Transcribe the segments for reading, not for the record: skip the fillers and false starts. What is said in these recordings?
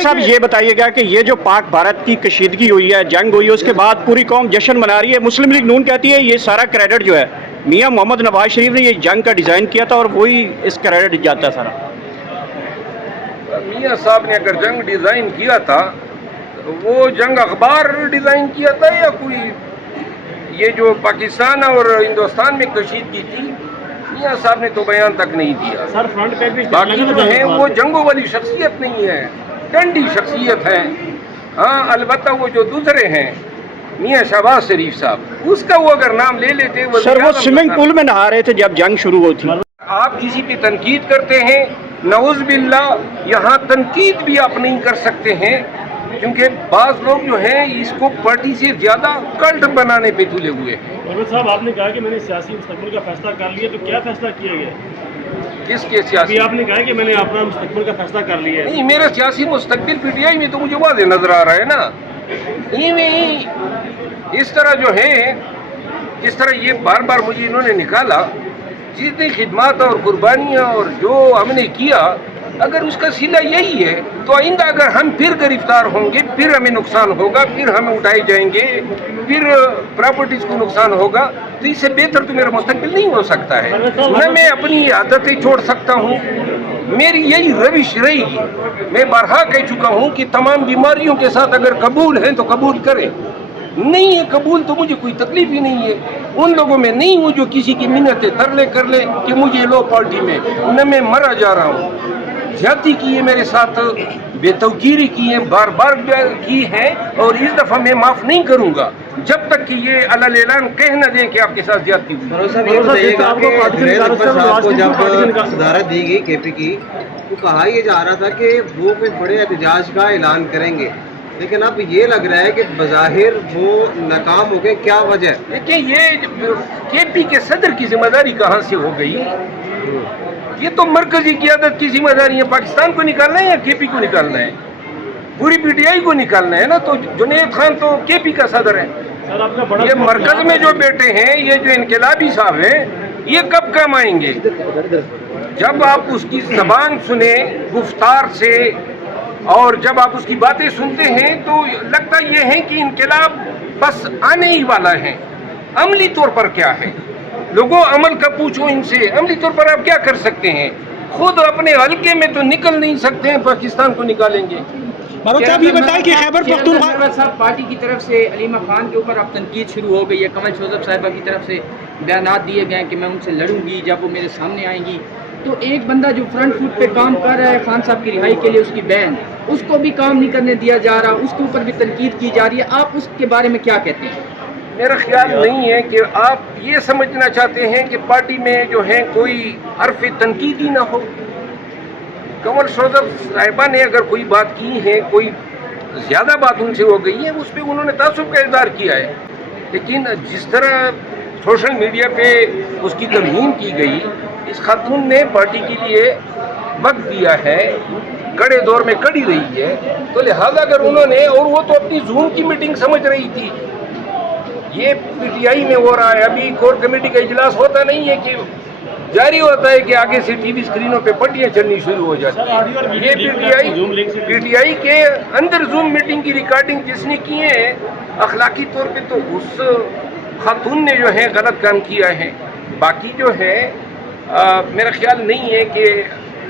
साहब ये बताइएगा कि ये जो पाक भारत की कशीदगी हुई है, जंग हुई है, उसके बाद पूरी कौम जश्न मना रही है। मुस्लिम लीग नून कहती है ये सारा क्रेडिट जो है मियां मोहम्मद नवाज शरीफ ने ये जंग का डिज़ाइन किया था और वही इस क्रेडिट जाता है सारा। मियां साहब ने अगर जंग डिज़ाइन किया था तो वो जंग अखबार डिज़ाइन किया था या कोई ये जो पाकिस्तान और हिंदुस्तान में कशीदगी थी, मियां साहब ने तो बयान तक नहीं दिया। सर फ्रंट पेज भी बाकी जो है वो जंगों वाली शख्सियत नहीं है, टंडी शख्सियत है। हाँ, अलबत्ता वो जो दूसरे हैं मियां शहबाज शरीफ साहब, उसका वो अगर नाम ले लेते सर, वो स्विमिंग पूल में नहा रहे थे जब जंग शुरू हुई थी। आप किसी पे तनकीद करते हैं, नऊज़ बिल्लाह, यहाँ तनकीद भी आप नहीं कर सकते हैं, क्योंकि बाज़ लोग जो हैं इसको पार्टी से ज़्यादा कल्ट बनाने पे तुले हुए हैं। साहब, आपने कहा कि मैंने सियासी मुस्तकबिल का फैसला कर लिया, तो क्या फैसला किया गया? किसके सियासी? आपने कहा कि मैंने अपना मुस्तकबिल का फैसला कर लिया है। नहीं, मेरा सियासी मुस्तकबिल पीटीआई में तो मुझे वाज़ेह नजर आ रहा है ना। इस तरह जो है, जिस तरह ये बार बार मुझे इन्होंने निकाला, जितनी खिदमत और कुर्बानियाँ और जो हमने किया, अगर उसका सिला यही है तो आइंदा अगर हम फिर गिरफ्तार होंगे, फिर हमें नुकसान होगा, फिर हमें उठाए जाएंगे, फिर प्रॉपर्टीज को नुकसान होगा, तो इससे बेहतर तो मेरा मुस्तकबिल नहीं हो सकता है। न मैं अपनी आदतें छोड़ सकता हूँ, मेरी यही रविश रहेगी। मैं बारहा कह चुका हूँ कि तमाम बीमारियों के साथ अगर कबूल है तो कबूल करें, नहीं है कबूल तो मुझे कोई तकलीफ ही नहीं है। उन लोगों में नहीं हूँ जो किसी की मिन्नतें तरले कर ले कि मुझे लो पार्टी में, न मैं मरा जा रहा हूँ। ज्यादती की है मेरे साथ, बेतौकीरी की है, बार बार की है, और इस दफ़ा मैं माफ़ नहीं करूँगा जब तक कि ये अलल ऐलान कह न दें कि आपके साथ ज्यादती हुई। ये बताइएगा कि साहब को जब सदारत दी गई केपी की, तो कहा यह जा रहा था कि वो कोई बड़े एहतजाज का ऐलान करेंगे, लेकिन अब ये लग रहा है कि बज़ाहिर वो नाकाम हो गए। क्या वजह? देखिए, ये केपी के सदर की जिम्मेदारी कहाँ से हो गई? ये तो मरकजी क़यादत की जिम्मेदारी है। पाकिस्तान को निकालना है या केपी को निकालना है? पूरी पीटीआई को निकालना है ना। तो जुनैद खान तो केपी का सदर है। ये मरकज में जो बैठे हैं, ये जो इनकलाबी साहब हैं, ये कब काम आएंगे? जब आप उसकी जबान सुने गुफ्तार से, और जब आप उसकी बातें सुनते हैं, तो लगता ये है कि इनकलाब बस आने ही वाला है। अमली तौर पर क्या है? लोगों, अमल का पूछो इनसे। अमली तौर पर आप क्या कर सकते हैं? खुद अपने हल्के में तो निकल नहीं सकते हैं, पाकिस्तान को निकालेंगे? साहब ये बताएं कि खैबर पख्तूनख्वा साहब पार्टी की तरफ से अलीमा खान के ऊपर अब तनकीद शुरू हो गई है। कमल शोजब साहिबा की तरफ से बयानात दिए गए हैं कि मैं उनसे लड़ूंगी जब वो मेरे सामने आएंगी। तो एक बंदा जो फ्रंट फुट पे काम कर रहा है खान साहब की रिहाई के लिए, उसकी बहन, उसको भी काम नहीं करने दिया जा रहा, उसके ऊपर भी तनकीद की जा रही है। आप उसके बारे में क्या कहते हैं? मेरा ख्याल नहीं है कि आप ये समझना चाहते हैं कि पार्टी में जो है कोई हर्फ तनकीद ही ना हो। कमल शोजब साहिबा ने अगर कोई बात की है, कोई ज़्यादा बात उनसे हो गई है, उस पर उन्होंने तासुब का इज़हार किया है। लेकिन जिस तरह सोशल मीडिया पे उसकी तौहीन की गई, इस खातून ने पार्टी के लिए वक्त दिया है, कड़े दौर में कड़ी रही है, तो लिहाजा अगर उन्होंने, और वो तो अपनी जूम की मीटिंग समझ रही थी, ये पीटीआई में हो रहा है। अभी कोर कमेटी का इजलास होता नहीं है कि जारी होता है कि आगे से टीवी स्क्रीनों पे पट्टियां चलनी शुरू हो जाती है। ये पीटीआई के अंदर जूम मीटिंग की रिकॉर्डिंग जिसने की है, अखलाकी तौर पे तो उस खातून ने जो है गलत काम किया है। बाकी जो है मेरा ख्याल नहीं है कि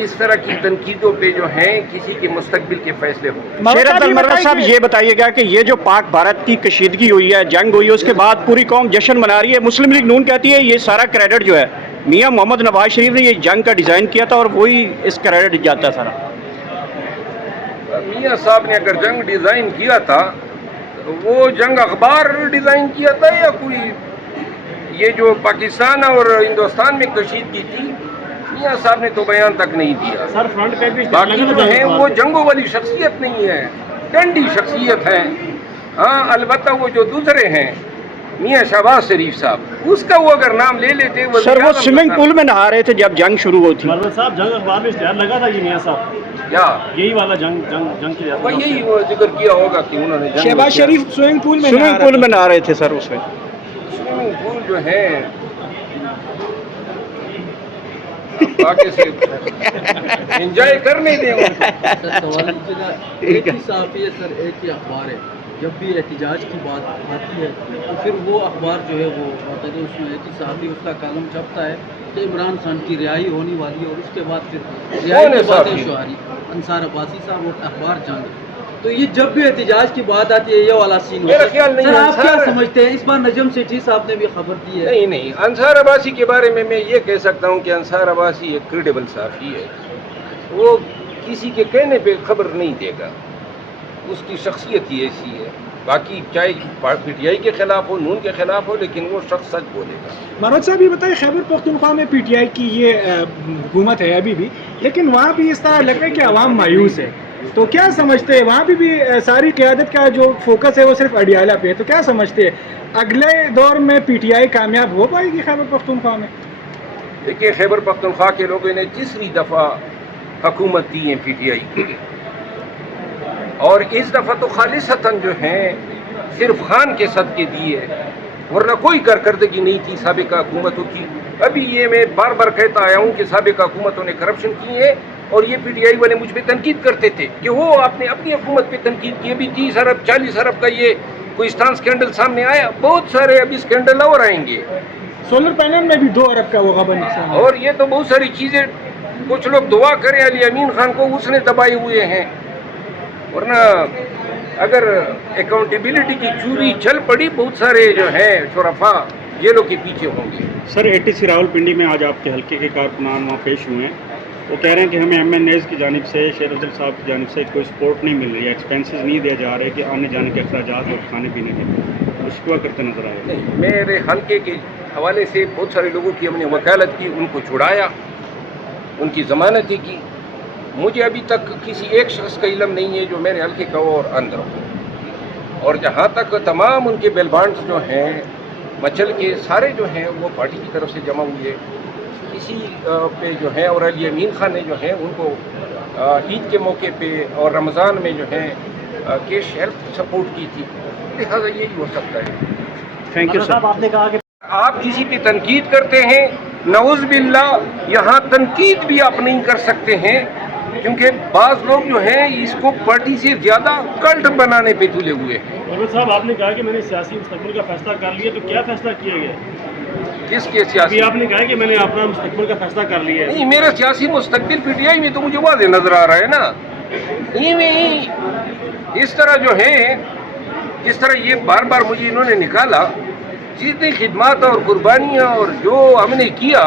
इस तरह की तनकीदों पे जो है किसी के मुस्तकबिल के फैसले हो। शेरत अल-मर्रा साहब ये बताइएगा कि ये जो पाक भारत की कशीदगी हुई है, जंग हुई है, उसके बाद पूरी कौम जश्न मना रही है। मुस्लिम लीग नून कहती है ये सारा क्रेडिट जो है मियां मोहम्मद नवाज शरीफ ने ये जंग का डिज़ाइन किया था और वही इस क्रेडिट जाता है सारा। मियां साहब ने अगर जंग डिज़ाइन किया था तो वो जंग अखबार डिज़ाइन किया था या कोई ये जो पाकिस्तान और हिंदुस्तान में कशीदगी थी, मियां साहब ने तो बयान तक नहीं दिया। सर फ्रंट पेज भी बाकी जो है वो जंगों वाली शख्सियत नहीं है, टंडी शख्सियत है। हाँ, अलबत्ता वो जो दूसरे हैं मियां शहबाज शरीफ साहब, उसका वो अगर नाम ले लेते। सर, वो स्विमिंग पूल में नहा रहे थे जब जंग शुरू हुई थी। साहब जंग अखबार में इश्तिहार लगा था ये मियां साहब, क्या यही वाला जंग की वो यही वो जिक्र किया होगा कि उन्होंने शहबाज शरीफ स्विमिंग पूल में नहा रहे थे। सर उसमें स्विमिंग पूल जो है आगे से एंजॉय करने दें उनको। सर सवाल एक ही साफ़ी है सर, एक ही अखबार है, जब भी एहतिजाज की बात आती है तो फिर वो अखबार जो है वो बाकायदा उसमें एक ही साफ़ी उसका कॉलम छपता है कि इमरान खान की रिहाई होने वाली है, और उसके बाद फिर रिहाई की बातें शुहारी अंसार अब्बासी साहब और अखबार जान। तो ये जब भी एहतिजाज की बात आती है ये वाला सीन होता मेरा है। ख्याल नहीं सर आप क्या अंसार- समझते हैं, इस बार नजम सेठी साहब ने भी खबर दी है? नहीं नहीं, अंसार अब्बासी के बारे में मैं ये कह सकता हूँ कि अंसार अब्बासी एक क्रेडिबल साफ़ी है, वो किसी के कहने पे खबर नहीं देगा, उसकी शख्सियत ही ऐसी है। बाकी चाहे पीटीआई के खिलाफ हो, नून के खिलाफ हो, लेकिन वो शख्स सच बोलेगा। मनोज साहब ये बताइए, खैबर पख्तूनख्वा में पीटीआई की ये हुकूमत है अभी भी, लेकिन वहाँ भी इस तरह लग रहा है कि आवाम मायूस है, तो क्या समझते हैं वहाँ भी सारी क़यादत का जो फोकस है वो सिर्फ अडियाला पे है, तो क्या समझते हैं अगले दौर में पीटीआई कामयाब हो पाएगी खैबर पख्तूनख्वा में? देखिए, खैबर पख्तूनख्वा के लोगों ने तीसरी दफ़ा हुकूमत दी है पीटीआई, और इस दफ़ा तो खालिसतन जो है सिर्फ खान के सदके दिए, वरना कोई कारकर्दगी नहीं थी साबिका हुकूमतों की। अभी ये मैं बार बार कहता आया हूँ कि साबिका हुकूमतों ने करप्शन की है, और ये पीटीआई वाले मुझ पर तनकीद करते थे कि वो आपने अपनी हुकूमत पे तनकीद की। अभी 30 अरब 40 अरब का ये कोहिस्तान स्कैंडल सामने आया, बहुत सारे अभी स्कैंडल और आएंगे, सोलर पैनल में भी 2 अरब का वो खबर नुकसान है। और ये तो बहुत सारी चीज़ें, कुछ लोग दुआ करें अली अमीन खान को, उसने दबाए हुए हैं, वरना अगर अकाउंटेबिलिटी की चूरी चल पड़ी, बहुत सारे जो हैं शुरफा जेलों के पीछे होंगे। सर एटीसी रावलपिंडी में आज आपके हल्के के कारकुनान वहाँ पेश हुए हैं, वो कह रहे हैं कि हमें एमएनएज़ की जानिब से, शेर अफजल साहब की जानिब से कोई सपोर्ट नहीं मिल रही है, एक्सपेंसेस नहीं दिए जा रहे कि आने जाने के अखराजात और खाने पीने के, उसको करते नजर आए। नहीं, मेरे हल्के के हवाले से बहुत सारे लोगों की हमने वकालत की, उनको छुड़ाया, उनकी ज़मानतें की। मुझे अभी तक किसी एक शख्स का इल्म नहीं है जो मेरे हल्के का और अंदर हो, और जहाँ तक तमाम उनके बेलबांड्स जो हैं मचल के सारे जो हैं वो पार्टी की तरफ से जमा हुए किसी पे जो है, और अली अमीन खान ने जो है उनको ईद के मौके पे और रमज़ान में जो है कैश हेल्प सपोर्ट की थी, लिहाजा यही हो सकता है। Thank you sir. आपने कहा कि आप किसी पे तनकीद करते हैं, नऊज़ बिल्लाह, यहाँ तनकीद भी आप नहीं कर सकते हैं, क्योंकि बाज़ लोग जो हैं इसको पार्टी से ज़्यादा कल्ट बनाने पे तुले हुए हैं। मनोज साहब आपने कहा कि मैंने सियासी मुस्तकबिल का फैसला कर लिया, तो क्या फैसला किया गया? किसके अभी सियासी? आपने कहा कि मैंने अपना मुस्तकबिल का फैसला कर लिया है। नहीं, मेरा सियासी मुस्तकबिल पीटीआई में तो मुझे वाज़ेह नज़र आ रहा है ना। ये इस तरह जो है, जिस तरह ये बार बार मुझे इन्होंने निकाला, जितनी खिदमत और कुर्बानियाँ और जो हमने किया,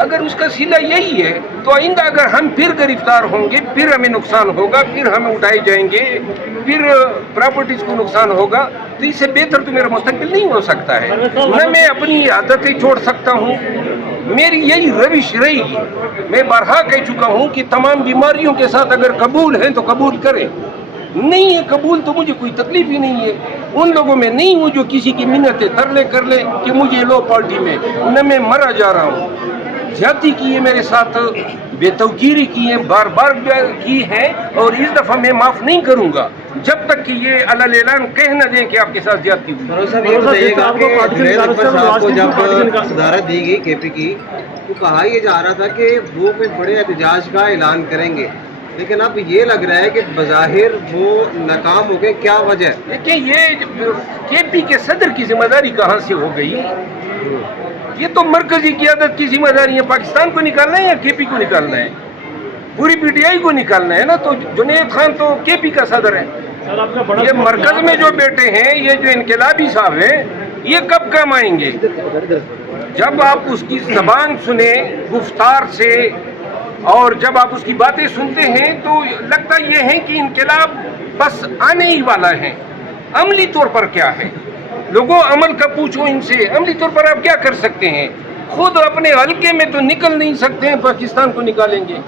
अगर उसका सिला यही है तो आइंदा अगर हम फिर गिरफ्तार होंगे, फिर हमें नुकसान होगा, फिर हमें उठाए जाएंगे, फिर प्रॉपर्टीज़ को नुकसान होगा, तो इससे बेहतर तो मेरा मुस्तकबिल नहीं हो सकता है। न मैं अपनी आदतें छोड़ सकता हूँ, मेरी यही रविश रहेगी। मैं बारहा कह चुका हूँ कि तमाम बीमारियों के साथ अगर कबूल हैं तो कबूल करें, नहीं है कबूल तो मुझे कोई तकलीफ ही नहीं है। उन लोगों में नहीं हूँ जो किसी की मिन्नतें तरले कर ले कि मुझे लो पार्टी में, न मैं मरा जा रहा हूँ। ज्यादती की है मेरे साथ, बेतौकीरी की है, बार बार की है, और इस दफ़ा मैं माफ़ नहीं करूँगा जब तक कि ये अलल ऐलान कह न दें कि आपके साथ ज्यादती हुई। मनोज साहब ये बताइएगा कि जुनैद अकबर साहब को जब सदारत दी गई केपी की, तो कहा यह जा रहा था कि वो कोई बड़े एहतजाज का ऐलान करेंगे, लेकिन अब ये लग रहा है कि बज़ाहिर वो नाकाम हो गए। क्या वजह? देखिए, ये केपी के सदर की जिम्मेदारी कहाँ से हो गई? ये तो मरकजी क़यादत की जिम्मेदारी है। पाकिस्तान को निकालना है या केपी को निकालना है? पूरी पीटीआई को निकालना है ना। तो जुनैद खान तो केपी का सदर है। सर आपका बड़ा ये मरकज में जो बैठे हैं, ये जो इनकलाबी साहब हैं, ये कब काम आएंगे? जब आप उसकी ज़बान सुने गुफ्तार से, और जब आप उसकी बातें सुनते हैं, तो लगता ये है कि इनकलाब बस आने ही वाला है। अमली तौर पर क्या है? लोगों अमल का पूछो इनसे, अमली तौर पर आप क्या कर सकते हैं? खुद अपने हल्के में तो निकल नहीं सकते हैं, पाकिस्तान को निकालेंगे?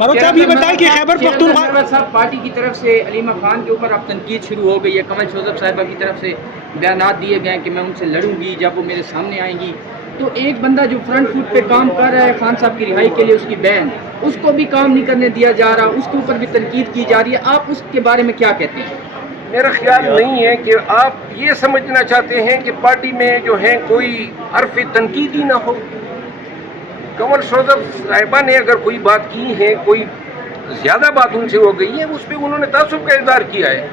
मनोज साहब ये बताएं कि खैबर पख्तूनख्वा साहब पार्टी की तरफ से अलीमा खान के ऊपर अब तनकीद शुरू हो गई है। कमल शोजब साहिबा की तरफ से बयानात दिए गए कि मैं उनसे लड़ूंगी जब वो मेरे सामने आएंगी। तो एक बंदा जो फ्रंट फुट पे काम कर रहा है खान साहब की रिहाई के लिए, उसकी बहन, उसको भी काम नहीं करने दिया जा रहा, उसके ऊपर भी तनकीद की जा रही है। आप उसके बारे में क्या कहते हैं? मेरा ख्याल नहीं है कि आप ये समझना चाहते हैं कि पार्टी में जो है कोई हर्फ तनकीदी ना हो। कंवल शोजब साहिबा ने अगर कोई बात की है, कोई ज़्यादा बात उनसे हो गई है, उस पर उन्होंने तासुब का इज़हार किया है।